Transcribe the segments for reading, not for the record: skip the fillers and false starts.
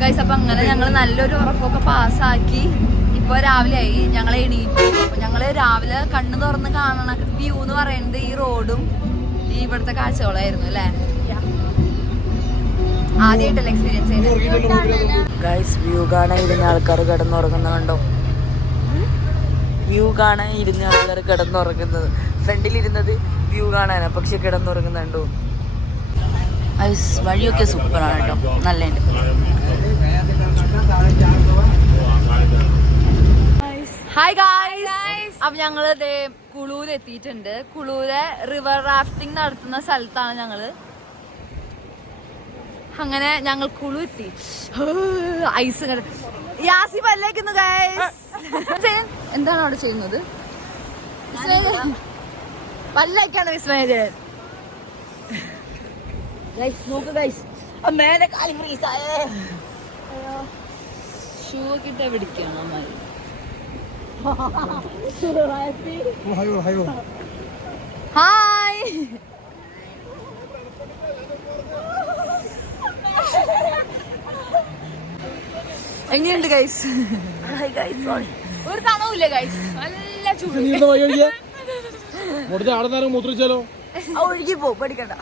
Guys അപ്പൊ അങ്ങനെ ഞങ്ങൾ നല്ലൊരു ഉറക്കമൊക്കെ പാസ്സാക്കി. ഇപ്പൊ രാവിലെ ആയി, ഞങ്ങൾ എണീറ്റു. അപ്പൊ ഞങ്ങള് രാവിലെ കണ്ണു തുറന്ന് കാണണ വ്യൂ എന്ന് പറയുന്നത് ഈ റോഡും ഈ ഇവിടുത്തെ കാഴ്ചകളായിരുന്നു അല്ലേ? ആദ്യമായിട്ടല്ലേ എക്സ്പീരിയൻസ് ചെയ്യുന്നത്? ഗൈസ് വ്യൂ കാണാൻ ഇരുന്ന ആൾക്കാർ കിടന്നുറങ്ങുന്ന കണ്ടോ? വ്യൂ കാണാൻ ഇരുന്ന ആൾക്കാർ കിടന്നുറങ്ങുന്നത്. ഫ്രണ്ടിലിരുന്നത് വ്യൂ കാണാനാ, പക്ഷെ കിടന്നുറങ്ങുന്നുണ്ടോ? ഗൈസ് വഴിയൊക്കെ സൂപ്പറാണ് കേട്ടോ, നല്ലുണ്ട്. ഹായ് ഗായ്സ്, അപ്പൊ ഞങ്ങള് കുളൂര് എത്തിയിട്ടുണ്ട്. കുളൂര് റിവർ റാഫ്റ്റിംഗ് നടത്തുന്ന സ്ഥലത്താണ് ഞങ്ങള്. അങ്ങനെ ഞങ്ങൾ കുളു എത്തി. ഐസ് യാസി പല്ലേക്കുന്നു ഗൈസ്. എന്താണ് അവിടെ ചെയ്യുന്നത്? പല്ലേക്കാണ് വിസ്മയത്. നോക്ക് ഗൈസ്, അമ്മേനെ കാലി ഫ്രീസായേ. ഷൂ ഒക്കെ ഇട്ട് പിടിക്കണം. ഹായ്, എങ്ങനെയുണ്ട് ഗൈസ്? ഒരു തണവില്ല ഗൈസ്, നല്ല ചൂട്. ഒഴുകി പോ, പഠിക്കണ്ട.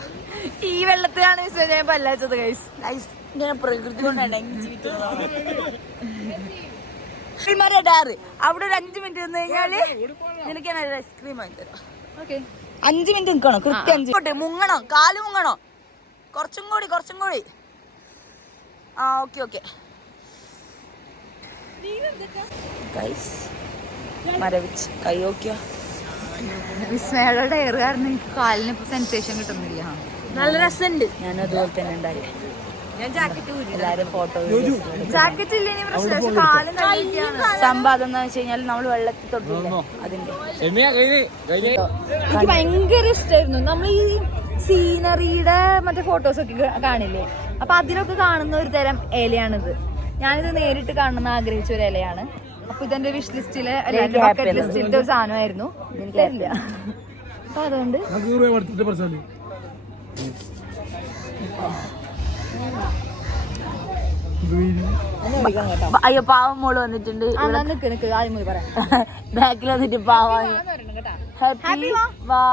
ഈ വെള്ളത്തിലാണ് വിശ്വസിക്കാൻ പല്ലാച്ചത് ഗൈസ്. ഞാൻ പ്രകൃതി കൊണ്ടാണ് അവിടെ ഒരു 5 മിനിറ്റ് നിന്ന് കഴിഞ്ഞാല് നിനക്ക് ഞാൻ ഐസ്ക്രീം വാങ്ങി തരാം. 5 മിനിറ്റ് നിൽക്കണം, കൃത്യം 5. മുങ്ങണോ, കാല് മുങ്ങണോ? കുറച്ചും കൂടി. ആ ഓക്കെ. മരവിച്ച് കൈ നോക്കിയോ? വിസ്മയുടെ ടയർ കാരണം എനിക്ക് കാലിന് ഇപ്പൊ സെൻസേഷൻ കിട്ടുന്നില്ല. നല്ല രസമുണ്ട്. ഞാൻ അതുപോലെ തന്നെ ഉണ്ടായി. എല്ലാരും ഫോട്ടോ ജാക്കറ്റ് ഇല്ലെങ്കിൽ സംഭവം എന്ന് വെച്ച് കഴിഞ്ഞാൽ നമ്മൾ വെള്ളത്തിൽ തൊട്ടില്ല. അതിന്റെ എനിക്ക് ഭയങ്കര ഇഷ്ടമായിരുന്നു. നമ്മൾ ഈ സീനറിയുടെ മറ്റേ ഫോട്ടോസ് ഒക്കെ കാണില്ലേ, അപ്പൊ അതിലൊക്കെ കാണുന്ന ഒരു തരം ഇലയാണിത്. ഞാനിത് നേരിട്ട് കാണണമെന്ന് ആഗ്രഹിച്ച ഒരു ഇലയാണ്. അപ്പൊ ഇതെന്റെ വിഷ് ലിസ്റ്റിലെ ബക്കറ്റ് ലിസ്റ്റിലത്തെ ഒരു സാധനമായിരുന്നു. എനിക്കറിയില്ല. അപ്പൊ അതുകൊണ്ട് അയ്യോ പാവം മോള് വന്നിട്ടുണ്ട്. ബാക്കിൽ വന്നിട്ട് പാവാ. ഹാപ്പി വാ,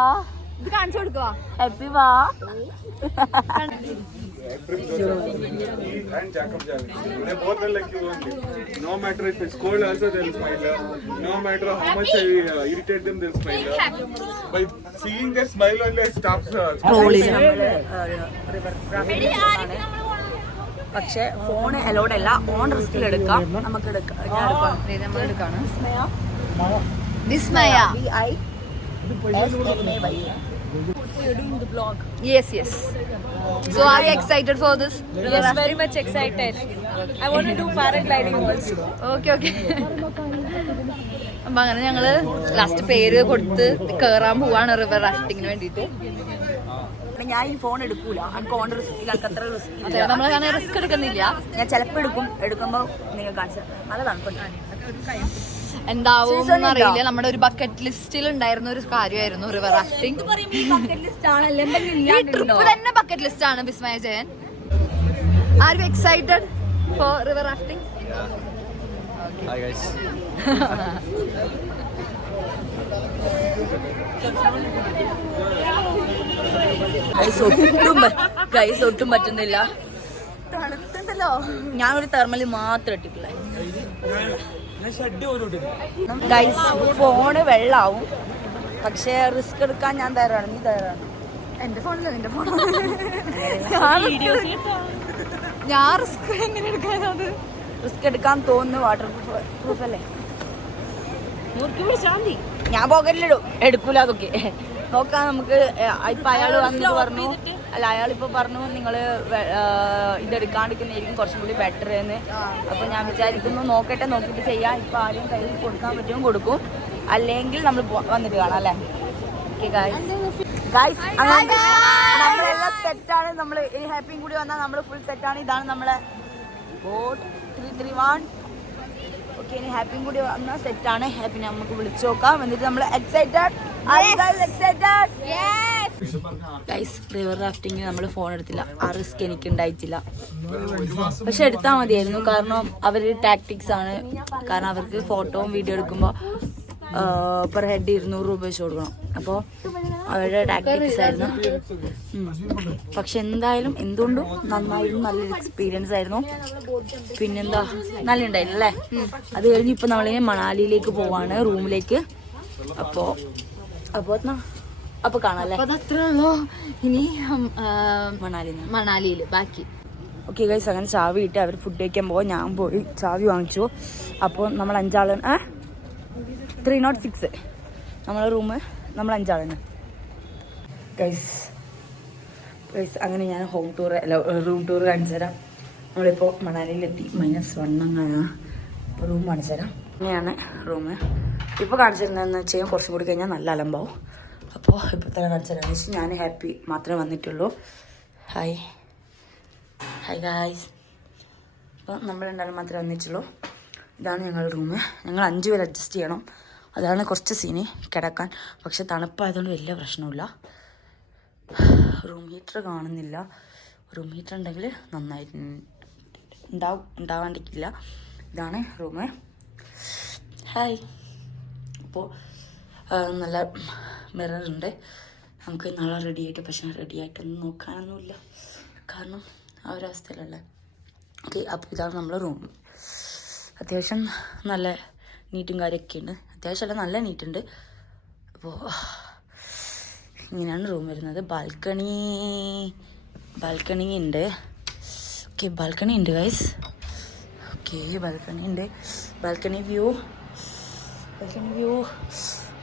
ഇത് കാണിച്ചു കൊടുക്കുക. ഹാപ്പി വാ. And Jacob Javits. They both are like you only. No matter if it's cold, also they'll smile. No matter how much I irritate them, they'll smile. By seeing their smile only, I stop. പക്ഷെ phone allowed അല്ല. On റിസ്കിൽ എടുക്കാം, നമുക്ക് എടുക്കാം. നമ്മൾ എടുക്കാണ്. വിസ്മയ. You're doing the vlog. Yes. So are you excited for this? Yes, very much excited. I want to do paragliding also. Okay. അപ്പൊ അങ്ങനെ ഞങ്ങള് last പേര് കൊടുത്ത് കേറാൻ പോവാണ് റിവർ റാഫ്റ്റിങ്ങിന് വേണ്ടിട്ട്. ഞാൻ ഈ ഫോൺ എടുക്കൂല, എനിക്ക് ഓൺ റിസ്ക്, അത്ര റിസ്ക്. നമ്മളങ്ങനെ റിസ്ക് എടുക്കുന്നില്ല. ഞാൻ ചിലപ്പോ എടുക്കുമ്പോ നിങ്ങൾ കാണിച്ചു നല്ല തണുപ്പുണ്ട്. എന്താവും അറിയില്ല. നമ്മുടെ ഒരു ബക്കറ്റ് ലിസ്റ്റിൽ ഉണ്ടായിരുന്ന ഒരു കാര്യമായിരുന്നു റിവർ റാഫ്റ്റിംഗ്. ട്രിപ്പ് തന്നെ ബക്കറ്റ് ലിസ്റ്റ് ആണ്. Vismaya Jayan, are you excited for river rafting? ഒട്ടും പറ്റുന്നില്ല, തണുത്തുണ്ടല്ലോ. ഞാനൊരു തെർമല് മാത്രം ഇട്ടിട്ടില്ല. ഫോണ് വെള്ളാവും, പക്ഷെ റിസ്ക് എടുക്കാൻ ഞാൻ തയ്യാറാണ്. നീ തയ്യാറാണ്? എന്റെ ഫോണില്ല, നിന്റെ ഫോൺ. ഞാൻ റിസ്ക് എങ്ങനെ എടുക്കാനത്? റിസ്ക് എടുക്കാൻ തോന്നുന്നു. വാട്ടർ പ്രൂഫ് അല്ലേ? ഞാൻ പോക്കറ്റിലിടും, എടുക്കൂല. അതൊക്കെ നോക്കാം നമുക്ക്. ഇപ്പൊ അയാള് വന്നിട്ട് പറഞ്ഞു, അല്ല അയാളിപ്പോ പറഞ്ഞു നിങ്ങള് ഇതെടുക്കാണ്ടിരിക്കുന്നതായിരിക്കും കുറച്ചും കൂടി ബെറ്റർ എന്ന്. അപ്പൊ ഞാൻ വിചാരിക്കുന്നു നോക്കിയിട്ട് ചെയ്യാം. ഇപ്പൊ ആരെയും കയ്യിൽ കൊടുക്കാൻ പറ്റും കൊടുക്കും, അല്ലെങ്കിൽ നമ്മൾ വന്നിട്ട് കാണാം അല്ലേ? നമ്മളെല്ലാം സെറ്റാണ്. നമ്മൾ ഇനി ഹാപ്പിയും കൂടി വന്നാൽ നമ്മൾ ഫുൾ സെറ്റാണ്. ഇതാണ് നമ്മളെ ബോട്ട് 331. ഓക്കെ, ഇനി ഹാപ്പിയും കൂടി വന്നാൽ സെറ്റാണ്. ഹാപ്പിനെ നമുക്ക് വിളിച്ചു നോക്കാം. എന്നിട്ട് നമ്മൾ എക്സൈറ്റഡ്. ഗൈസ് റിവർ റാഫ്റ്റിംഗ് നമ്മൾ ഫോൺ എടുത്തില്ല, ആ റിസ്ക് എനിക്ക് ഉണ്ടായിട്ടില്ല. പക്ഷെ എടുത്താൽ മതിയായിരുന്നു, കാരണം അവർ ടാക്ടിക്സ് ആണ്. കാരണം അവർക്ക് ഫോട്ടോയും വീഡിയോ എടുക്കുമ്പോൾ പെർ ഹെഡ് 200 രൂപ വെച്ച് കൊടുക്കണം. അപ്പോൾ അവരുടെ ടാക്ടിക്സ് ആയിരുന്നു. പക്ഷെ എന്തായാലും എന്തുകൊണ്ടും നന്നായിരുന്നു, നല്ലൊരു എക്സ്പീരിയൻസ് ആയിരുന്നു. പിന്നെന്താ നല്ല ഉണ്ടായില്ല അല്ലേ. അത് കഴിഞ്ഞ് ഇപ്പം നമ്മളിങ്ങനെ മണാലിയിലേക്ക് പോവാണ്, റൂമിലേക്ക്. അപ്പൊ കാണാല്ലേ. ഇനി മണാലിയിൽ ബാക്കി. ഓക്കെ ഗൈസ്, അങ്ങനെ ചാവി ഇട്ട് അവർ ഫുഡ് കഴിക്കാൻ പോകാൻ ഞാൻ പോയി ചാവി വാങ്ങിച്ചു. അപ്പോൾ നമ്മൾ 5 ആളാണ്. 306 നമ്മളെ റൂമ്, നമ്മൾ 5 ആളാണ് ഗൈസ്. അങ്ങനെ ഞാൻ ഹോം ടൂർ അല്ല റൂം ടൂർ കാണിച്ചു തരാം. നമ്മളിപ്പോൾ മണാലിയിലെത്തി. -1 അങ്ങനെ ഇപ്പോൾ റൂം കാണിച്ചു തരാം. ഇങ്ങനെയാണ് റൂം. ഇപ്പോൾ കാണിച്ചു തരുന്നതെന്ന് വെച്ച് കഴിഞ്ഞാൽ കുറച്ചും കൂടി കഴിഞ്ഞാൽ നല്ല അലമ്പാവും. അപ്പോൾ ഇപ്പോൾ തന്നെ കാണിച്ചു തരാമെന്ന് വെച്ചാൽ ഞാൻ ഹാപ്പി മാത്രമേ വന്നിട്ടുള്ളൂ. Hi guys. അപ്പോൾ നമ്മൾ രണ്ടാളും മാത്രമേ വന്നിട്ടുള്ളൂ. ഇതാണ് ഞങ്ങളുടെ റൂം. ഞങ്ങൾ 5 പേര് അഡ്ജസ്റ്റ് ചെയ്യണം, അതാണ് കുറച്ച് സീന് കിടക്കാൻ. പക്ഷെ തണുപ്പായതുകൊണ്ട് വലിയ പ്രശ്നമില്ല. റൂം ഹീറ്റർ കാണുന്നില്ല. റൂം ഹീറ്റർ ഉണ്ടെങ്കിൽ നന്നായിട്ട് ഉണ്ടാവാണ്ടിരിക്കില്ല. ഇതാണ് റൂം. ഹായ്. അപ്പോൾ നല്ല മിററുണ്ട്. നമുക്ക് നാളെ റെഡി ആയിട്ട്, പക്ഷെ റെഡി ആയിട്ടൊന്നും നോക്കാനൊന്നുമില്ല, കാരണം ആ ഒരു അവസ്ഥയിലല്ലേ. ഓക്കെ, അപ്പോൾ ഇതാണ് നമ്മളെ റൂം. അത്യാവശ്യം നല്ല നീറ്റും കാര്യമൊക്കെ ഉണ്ട്. അത്യാവശ്യമല്ല, നല്ല നീറ്റുണ്ട്. അപ്പോൾ ഇങ്ങനെയാണ് റൂം വരുന്നത്. ബാൽക്കണി ഉണ്ട്. ഓക്കെ, ബാൽക്കണി ഉണ്ട് ഗൈസ്. ഓക്കെ, ബാൽക്കണി ഉണ്ട്. ബാൽക്കണി വ്യൂ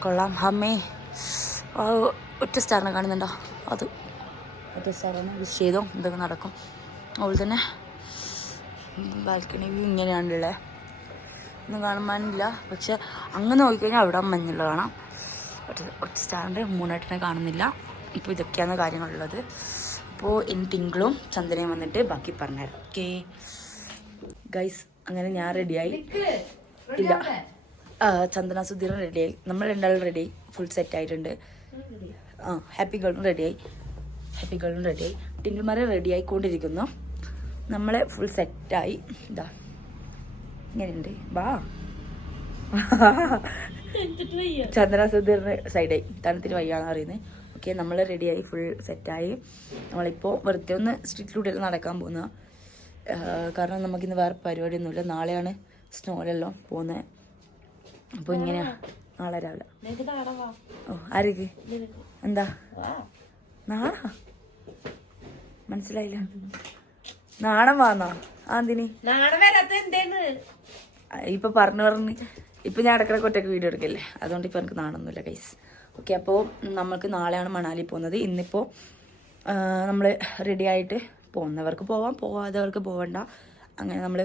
കൊള്ളാം. ഹമ്മേ, ഒറ്റ സ്റ്റാറിനെ കാണുന്നുണ്ടോ? അത് ഒറ്റ സ്റ്റാറാണ്. വിഷ് ചെയ്തോ, ഇതൊക്കെ നടക്കും. അതുപോലെ തന്നെ ബാൽക്കണി വ്യൂ ഇങ്ങനെയാണുള്ളത്. ഒന്നും കാണാനില്ല, പക്ഷെ അങ്ങനെ നോക്കിക്കഴിഞ്ഞാൽ അവിടെ മഞ്ഞുള്ള കാണാം. ഒറ്റ സ്റ്റാറിൻ്റെ 3 കാണുന്നില്ല. ഇപ്പോൾ ഇതൊക്കെയാണ് കാര്യങ്ങളുള്ളത്. അപ്പോൾ ഇനി ടിങ്കിളും ചന്ദനയും വന്നിട്ട് ബാക്കി പറഞ്ഞുതരാം. ഓക്കെ ഗൈസ്, അങ്ങനെ ഞാൻ റെഡിയായി. ഇല്ല, ചന്ദന സുധീറും റെഡിയായി. നമ്മൾ രണ്ടാളും റെഡിയായി, ഫുൾ സെറ്റ് ആയിട്ടുണ്ട്. ഹാപ്പി ഗേളും റെഡിയായി. ടിങ്കിൾമാരെ റെഡി ആയിക്കൊണ്ടിരിക്കുന്നു. നമ്മളെ ഫുൾ സെറ്റായി. ഇതാ ഇങ്ങനെയുണ്ട്. വാ, ചന്ദന സുധീറിന് സൈഡായി, തണുത്തിന് വയ്യാന്ന് അറിയുന്നത്. ഓക്കെ, നമ്മൾ റെഡിയായി, ഫുൾ സെറ്റായി. നമ്മളിപ്പോൾ വെറുതെ ഒന്ന് സ്ട്രീറ്റിലൂടെ നടക്കാൻ പോകുന്നത്. കാരണം നമുക്കിന്ന് വേറെ പരിപാടിയൊന്നുമില്ല. നാളെയാണ് സ്നോയിലെല്ലാം പോകുന്നത്. അപ്പോൾ ഇങ്ങനെയാണ് നാളെ രാവിലെ. ഓ, ആർക്ക്? എന്താ നാളെ? മനസ്സിലായില്ല. നാണം വന്നോ? എന്തിന് ഇപ്പൊ പറഞ്ഞ് ഇപ്പൊ ഞാൻ ഇടക്കിടക്ക് ഒറ്റയ്ക്ക് വീഡിയോ എടുക്കല്ലേ, അതുകൊണ്ട് ഇപ്പൊ എനിക്ക് നാണൊന്നുമില്ല ഗൈസ്. ഓക്കെ, അപ്പോൾ നമ്മൾക്ക് നാളെയാണ് മണാലി പോകുന്നത്. ഇന്നിപ്പോൾ നമ്മൾ റെഡി ആയിട്ട് പോകുന്നവർക്ക് പോവാം, പോവാത്തവർക്ക് പോകണ്ട. അങ്ങനെ നമ്മൾ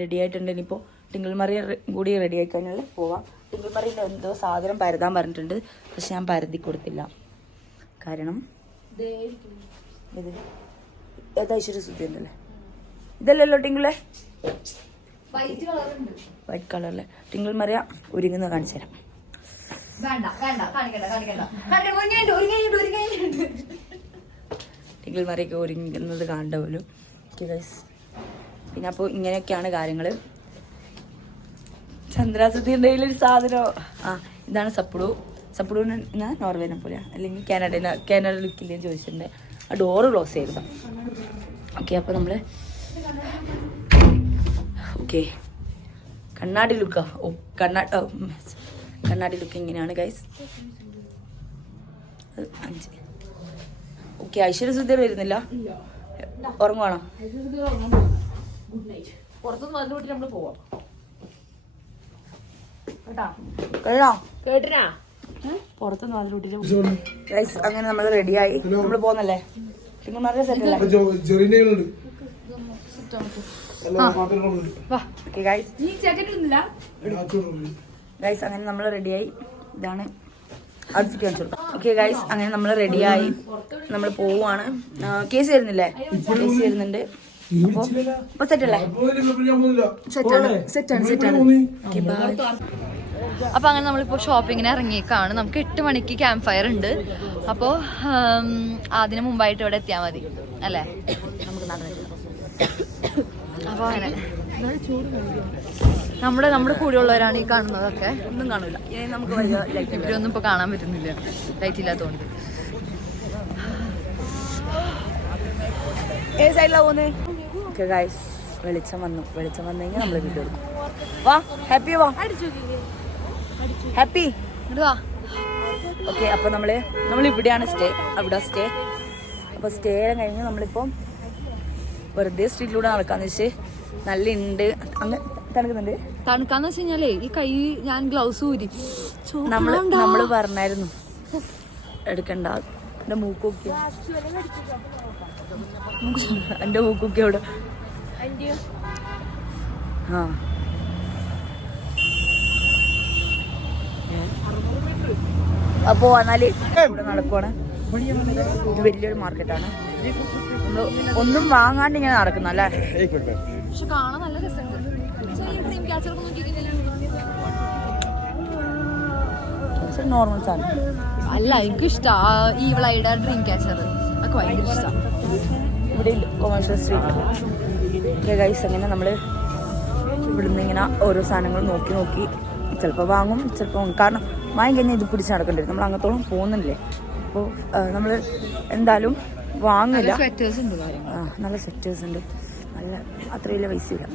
റെഡി ആയിട്ടുണ്ട്. ഇനിയിപ്പോൾ ടിങ്കിൾമറി കൂടി റെഡി ആയി കഴിഞ്ഞാൽ പോവാം. ടിങ്കിൾമറിൻ്റെ എന്തോ സാധനം പരതാൻ പറഞ്ഞിട്ടുണ്ട്, പക്ഷെ ഞാൻ പരതി കൊടുത്തില്ല. കാരണം ഇത് ഏതാ ഐശ്വര്യ സുധി ഉണ്ടല്ലേ, ഇതല്ലല്ലോ ടിങ്കിളെ, വൈറ്റ് കളറിലെ. ടിങ്കിൾമറിയ ഒരുങ്ങുന്ന കാണിച്ചു തരാം. ടിങ്കിൾമറിയൊക്കെ ഒരുങ്ങുന്നത് കാണണ്ട പോലും. ഓക്കെ ഗൈസ്, പിന്നെ അപ്പോൾ ഇങ്ങനെയൊക്കെയാണ് കാര്യങ്ങൾ. ചന്ദ്രാസുദ്ധിൻ്റെ കയ്യിലൊരു സാധനം. ഇതാണ് സപ്പുടുവിന് ഞാൻ നോർവേനെ പോലെയാണ്, അല്ലെങ്കിൽ കാനഡ ലുക്കില്ലെന്ന് ചോദിച്ചിട്ടുണ്ട്. ആ ഡോറ് ക്ലോസ് ചെയ്തതാണ്. ഓക്കെ, അപ്പോൾ നമ്മൾ ഓക്കെ കണ്ണാടി ലുക്കാ. കണ്ണാടി ലുക്ക് ഇങ്ങനെയാണ് ഗൈസ്. 5. ഓക്കെ, ഐശ്വര്യ സുധീർ വരുന്നില്ല, ഉറങ്ങുവാണോ? പുറത്തുനിന്ന് വന്നിട്ട് നമ്മൾ പോവാം കേട്ടോ. പുറത്തുനിന്ന് വന്നിട്ട് ഗൈസ്, അങ്ങനെ നമ്മൾ റെഡിയായി. നമ്മൾ പോകുന്നല്ലേ? ടിങ്കിൾമാരുടെ സെറ്റ് അല്ലേ? ഗൈസ്, അങ്ങനെ നമ്മൾ റെഡിയായി. ഇതാണ് ഔട്ട്ഫിറ്റ് കാണിച്ചു കൊടുക്കാം. ഓക്കെ ഗൈസ്, അങ്ങനെ നമ്മൾ റെഡിയായി, നമ്മൾ പോവാണ്. കേസ് വരുന്നില്ലേ? കേസ് വരുന്നുണ്ട്. അപ്പോൾ സെറ്റ് അല്ലേ? സെറ്റാണ്. Okay, bye. അപ്പോൾ അങ്ങനെ നമ്മളിപ്പോൾ ഷോപ്പിങ്ങിന് ഇറങ്ങിയേക്കാണ്. നമുക്ക് 8 മണിക്ക് ക്യാമ്പ് ഫയർ ഉണ്ട്. അപ്പോൾ അതിന് മുമ്പായിട്ട് ഇവിടെ എത്തിയാൽ മതി അല്ലേ? നമുക്ക് നടന്നിട്ട് അപ്പോൾ അങ്ങനെ നമ്മുടെ കൂടെയുള്ളവരാണ് ഈ കാണുന്നതൊക്കെ. ഒന്നും കാണില്ല. ഇനി നമുക്ക് വലിയ ലൈറ്റ് ഇവരൊന്നും ഇപ്പോൾ കാണാൻ പറ്റുന്നില്ല, ലൈറ്റ് ഇല്ലാത്തതുകൊണ്ട്. ഏത് സൈഡിലാണ് പോകുന്നത്? ഓക്കെ ഗൈസ്, വെളിച്ചം വന്നു കഴിഞ്ഞാൽ നമ്മൾ വീഡിയോ എടുക്കും. വാ ഹാപ്പി, വാ ഹാപ്പി. വാ. ഓക്കെ, അപ്പോൾ നമ്മൾ ഇവിടെയാണ് അവിടെ സ്റ്റേ. അപ്പോൾ സ്റ്റേ കഴിഞ്ഞ് നമ്മളിപ്പോൾ വെറുതെ സ്ട്രീറ്റിലൂടെ നടക്കാന്ന് വെച്ച് നല്ല ഉണ്ട്. അങ്ങ് തണുക്കാന്ന് വെച്ച് കഴിഞ്ഞാലേ ഈ കൈ ഞാൻ ഗ്ലൗസ് ഊരി നമ്മള് പറഞ്ഞായിരുന്നു എടുക്കണ്ട. എന്റെ മൂക്കൊക്കെ അവിടെ. ആ അപ്പോ എന്നാല് ഇവിടെ നടക്കുവാണ്. ഇത് വലിയൊരു മാർക്കറ്റാണ്. നമ്മൾ ഒന്നും വാങ്ങാണ്ട് ഇങ്ങനെ നടക്കുന്നല്ലേ. പക്ഷെ കാണാൻ നല്ല രസമുണ്ട്. നോർമൽ സാധനം അല്ല, എനിക്ക് ഇഷ്ടമാണ് ഈ വിളയുടെ ഡ്രീം ക്യാച്ചർ, അതൊക്കെ ഭയങ്കര ഇഷ്ടമാണ്. ഇവിടെ ഉണ്ട് കൊമേഴ്ഷ്യൽ സ്ട്രീറ്റ്. ഓക്കെ ഗൈസ്, അങ്ങനെ നമ്മൾ ഇവിടുന്ന് ഇങ്ങനെ ഓരോ സാധനങ്ങൾ നോക്കി ചിലപ്പോൾ വാങ്ങും, ചിലപ്പോൾ കാരണം വാങ്ങിക്കഴിഞ്ഞാൽ ഇത് പിടിച്ച് നടക്കേണ്ടി വരും. നമ്മൾ അങ്ങത്തോളം പോകുന്നില്ലേ. അപ്പോൾ നമ്മൾ എന്തായാലും വാങ്ങില്ല. നല്ല സ്വെറ്റേഴ്സ് ഉണ്ട്, നല്ല അത്ര വലിയ പൈസയില്ല.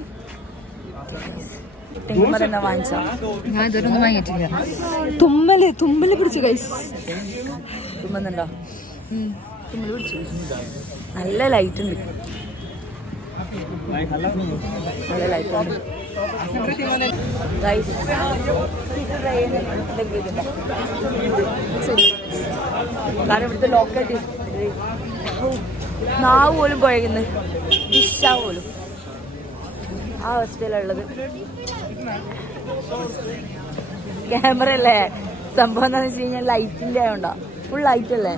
എന്താ വാങ്ങിച്ചാ? ഞാൻ ഇതുവരെ ഒന്നും വാങ്ങിയിട്ടില്ല. തുമ്മല് പിടിച്ചു ഗൈസ്. തുമ്മുന്നുണ്ടോ? തുമ്മല് പിടിച്ചു. നല്ല ലൈറ്റ് ഉണ്ട്, നല്ല ലൈറ്റ് ഉണ്ട് ഗൈസ്. കാരണം ഇവിടുത്തെ ലോക്കൽ നാവ് പോലും കുഴയുന്നു, ഇഷ പോലും ആ അവസ്ഥയിലുള്ളത്. ക്യാമറ അല്ലേ സംഭവം എന്താണെന്ന് വെച്ച് കഴിഞ്ഞാൽ ലൈറ്റിൻ്റെ ആയോണ്ടാ, ഫുൾ ലൈറ്റ് അല്ലേ.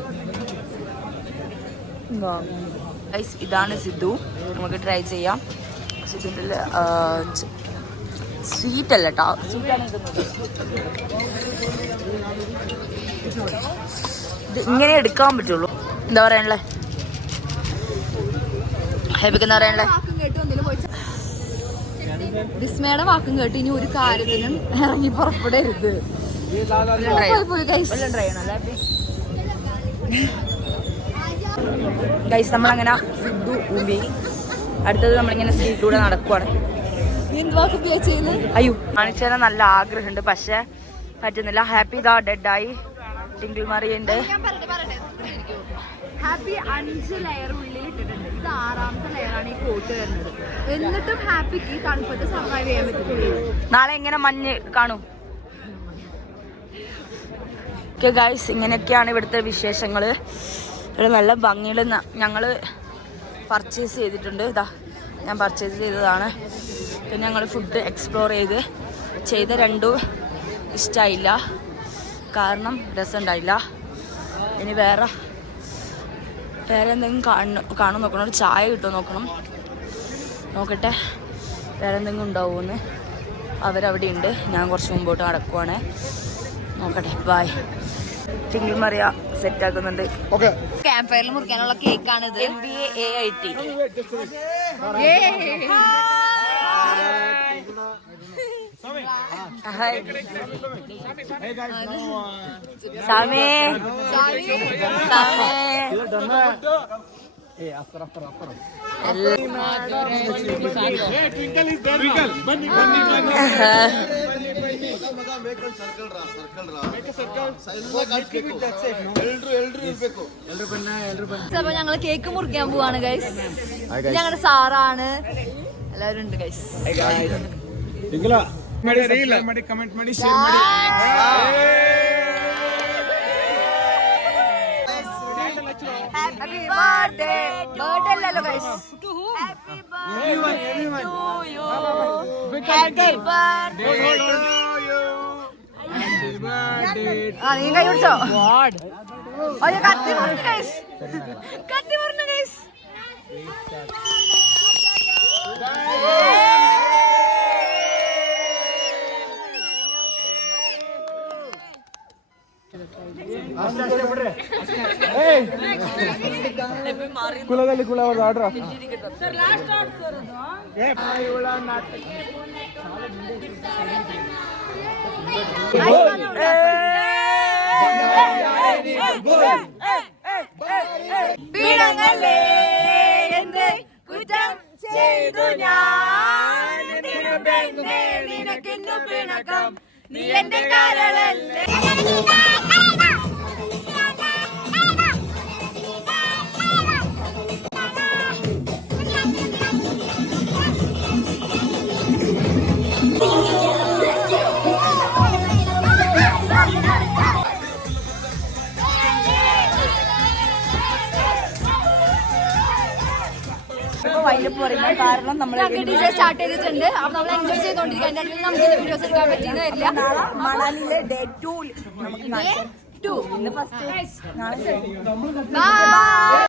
ഇതാണ് സിദ്ധു, നമുക്ക് ട്രൈ ചെയ്യാം. സിദ്ധുൻ്റെ സ്വീറ്റ് അല്ല കേട്ടോ, ഇത് ഇങ്ങനെ എടുക്കാൻ പറ്റുള്ളൂ. എന്താ പറയാനുള്ളത് ഹെബിക്ക്? എന്താ പറയാനുള്ളത്? വിസ്മയുടെ വാക്കും കേട്ട് ഇനി ഒരു കാര്യത്തിനും ഇറങ്ങി പുറപ്പെടരുത്. ഗൈസ്, നമ്മളങ്ങനെ സിദ്ധു ഊമ്പി. അടുത്തത് നമ്മളിങ്ങനെ സ്ട്രീറ്റിലൂടെ നടക്കുവാണ്. അയ്യോ, കാണിച്ചാൽ നല്ല ആഗ്രഹമുണ്ട്, പക്ഷെ പറ്റുന്നില്ല. ഹാപ്പി ദാ ഡെഡായി. ടിങ്കിൾ മറിയുണ്ട്. ഹാപ്പി 5 ലെയർ ഉള്ളിൽ ഇട്ടിട്ടുണ്ട്. ഇത് 6ാമത്തെ ലെയറാണ് ഈ കോട്ട് വരുന്നത്. എന്നിട്ടും ഹാപ്പിക്ക് തണുപ്പത്ത് സർവൈവ് ചെയ്യാൻ പറ്റുള്ളൂ. നാളെ എങ്ങനെ മഞ്ഞ് കാണും? ഓക്കെ ഗൈസ്, ഇങ്ങനെയൊക്കെയാണ് ഇവിടുത്തെ വിശേഷങ്ങൾ. ഇവിടെ നല്ല ഭംഗിയിൽ ഞങ്ങൾ പർച്ചേസ് ചെയ്തിട്ടുണ്ട്. ഇതാ ഞാൻ പർച്ചേസ് ചെയ്തതാണ്. പിന്നെ ഞങ്ങൾ ഫുഡ് എക്സ്പ്ലോർ ചെയ്ത രണ്ടും ഇഷ്ടമായില്ല, കാരണം രസമുണ്ടായില്ല. ഇനി വേറെ എന്തെങ്കിലും കാണാൻ നോക്കണം. ഒരു ചായ കിട്ടുമോ നോക്കട്ടെ, വേറെ എന്തെങ്കിലും ഉണ്ടാവുമെന്ന്. അവരവിടെ ഉണ്ട്, ഞാൻ കുറച്ച് മുമ്പോട്ട് നടക്കുവാണ്. നോക്കട്ടെ, ബായ്. ടിങ്കിൾ മറിയ സെറ്റ് ആക്കുന്നുണ്ട്. ക്യാമ്പ് ഫയറിൽ മുറിക്കാനുള്ള കേക്കാണിത്. MBA AIT. സാമേ അപ്പൊ ഞങ്ങള് കേക്ക് മുറിക്കാൻ പോവാണ് ഗൈസ്. ഞങ്ങളുടെ സാറാണ്, എല്ലാവരും ഉണ്ട് ഗൈസ്. ಕಮೆಂಟ್ ಮಾಡಿ ಶೇರ್ ಮಾಡಿ. Happy birthday. Birthday അല്ലല്ലോ guys. Happy birthday to you. Happy birthday to you. നീ കൈ പിടിച്ചോ? ഒരു കത്തി മുറിഞ്ഞു ഗൈസ്, കത്തി മുറിഞ്ഞു ഗൈസ്. ಕುಲದಲ್ಲಿ ಕುಲ ಅವ್ರದ್ದು ಆರ್ಡ್ರ പീഡങ്ങളേ എന്ത് കുറ്റം ചെയ്തു ഞാൻ പെണ്ണേ നിനക്കിന്നു പിണക്കം നീ എന്റെ കരളല്ലേ. ഇപ്പൊ വൈകിട്ട് പറയുന്നത് കാരണം നമ്മൾ ഡീജെ സ്റ്റാർട്ട് ചെയ്തിട്ടുണ്ട്. അപ്പൊ നമ്മൾ എൻജോയ് ചെയ്തോണ്ടിരിക്കുക. അതിന്റെ ഇടയിൽ നമുക്ക് വീഡിയോസ് എടുക്കാൻ പറ്റിയെന്ന് വരില്ല. മണാലിയിലെ ഡേ 2 നമുക്ക് Day 2 ഇന്ന് ഫസ്റ്റ് നാളെ Bye.